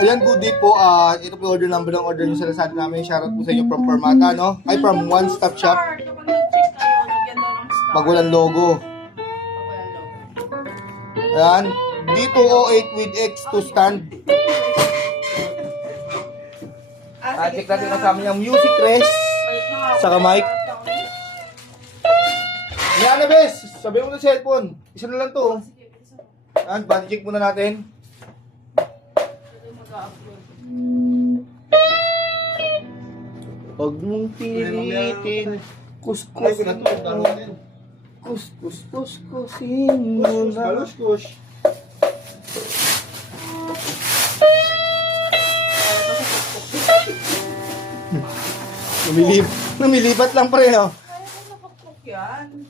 Ayan, good day po. Ito po order number ng order nyo sa Lazada namin. Shoutout po sa inyo from Permata, no? Ay, from One Stop Shop. Kapag nag-check kayo, lagyan daw ng star. Magulang logo. Ayan. D208 with X2 stand. Check natin kasama niyang music rest. Saka mic. Yan na, bes. Sabi mo ng cellphone. Isa na lang to. Ayan, body check muna natin. Huwag mong pilitin. Kuskus na to. Kuskusin mo na. Lumilipat lang pa rin, oh. Napukpok yan.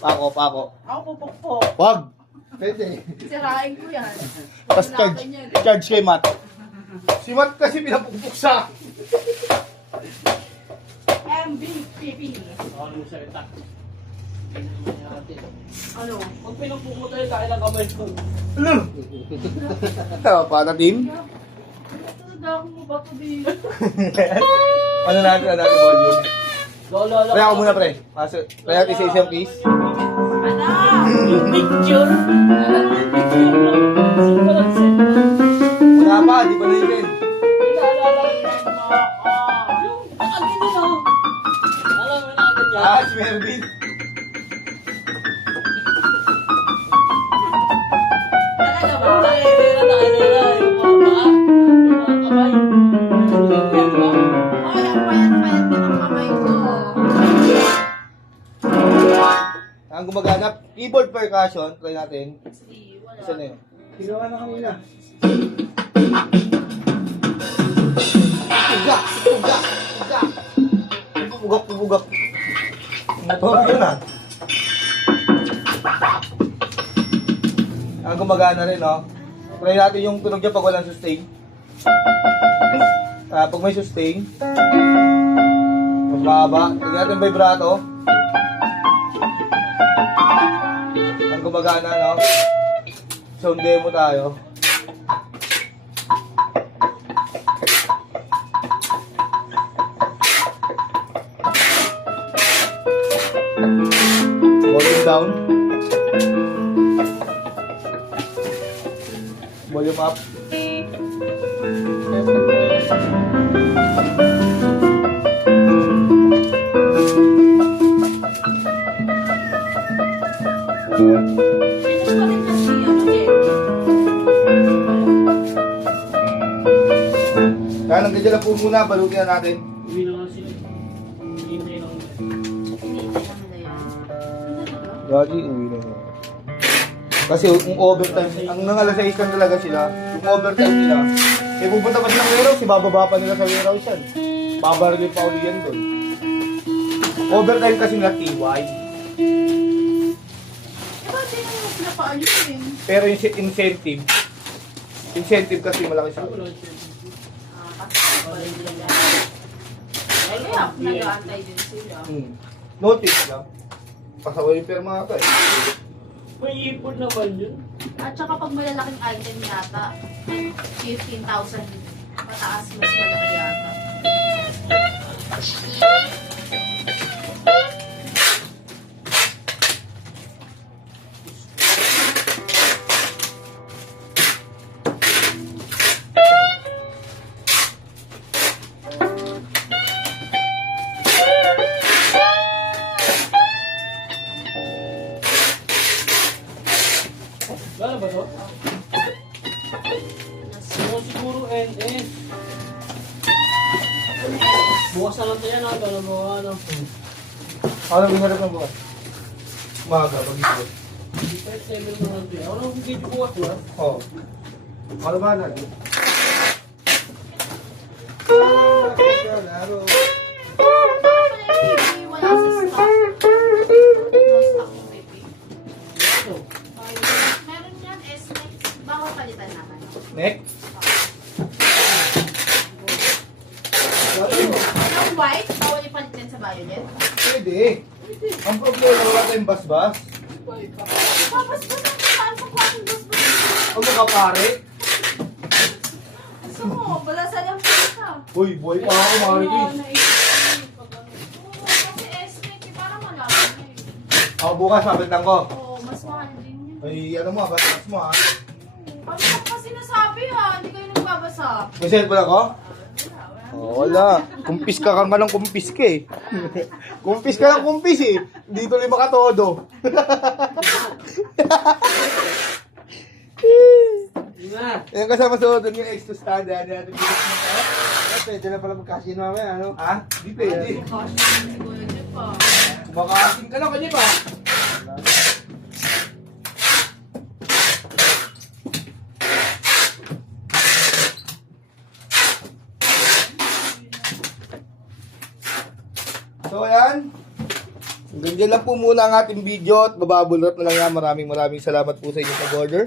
Pako. Ako pupukpok. Wag. Pwede. Sirain ko yan. Tapos charge kay Matt. Si Matt kasi pinapupuk sa... MVPP. Ano mo salita? Ano? Pag pinagpupo tayo, kaya lang kamay ko. Para team? Dako mo ba ito dito? Ano natin volume? Lola, Pre, ako muna, pre. Pre, natin isa-isang piece. Anak! Picture! Picture lang. Wala pa, di pa rin din. Yung nakagin na. Alam mo na agad yan. Si Mervin. Talaga ba? Nakilera. Yung mga paa. Yung mga kamay. Ay, ang payat-payat na ng kamay ko. Ang gumagana, keyboard percussion. Try natin. Sige, Isa na wala. yun. Ginawa na kanina. Pugak. Motor yun, ah. Ang gumagana rin, no? Try natin yung tunog niya pag walang sustain. Pag may sustain, mas mahaba. Tignan natin yung vibrato. Ang gumagana, no? Sound demo tayo. Volume down. Volume up. Finish ko rin kasi, Jen. Kaya nandiyan lang po muna, balutin na natin. Uwi na nga sila. Hintay lang. Hinihintay lang nila yan. Ano talaga? Lagi, uwi na yun. Kasi yung overtime, ang nangalas 6 lang talaga sila, yung overtime nila, eh pupunta pa silang warehouse, ibababa pa nila sa warehouse yan. Babargin pa uli yan doon. Overtime kasi nila TY. Ba't di naman pinapaayusin? Pero yung incentive kasi malaki sa Kasi pala nila. Kaya nag-aantay din sila. Notice lang. Pasaway yung perma ata eh. May ipon naman yun. At saka pag malalaking item yata, 15,000 pataas mas malaki yata. Gano'n ba to? Oo, siguro NS. Bukas na lang tayo na. Gano'n mo ano. Ako nang binarap ng bukas. Umaga, pag-isip. 7 na lang tayo. Ako nang video bukas ba? Oo. Ano ba natin? Laro. Wala sa stock. No stock yung baby. Ano? Meron yan, S-Nex. Baka palitan naman. Next. Yung white, bawal ipalit yan sa Violet. Pwede. Ang problema, wala tayong basbas. Tapos ba saan sa klaseng basbas? Ano ka pare? gusto mo, balasan yung pizza. Uy, boy pa ako, Mari Chris. Oo, kasi estimate, parang malaman na eh. Ako bukas, mabalitan ko. Oo, mas mahal din yun. Ay, ano mo, batas mo ha. Ano ka pa sinasabi ha? Hindi kayo nagbabasa. May cellphone ako? Oh, wala. Kumpis ka kang ng kumpis ka eh. Kumpis ka ng kumpis eh. Dito lima ka todo. Diba? Ayan kasama sa doon yung extra stand. Ayan natin bilis mo ka. Pwede na pala magkasino mamaya, ano? Ha? Di pwede. Siguro niyo pa. Kumakasin ka lang kanya pa. So ayan. Ganyan lang po muna ang ating video at bababulot na lang yan. Maraming salamat po sa inyo sa order.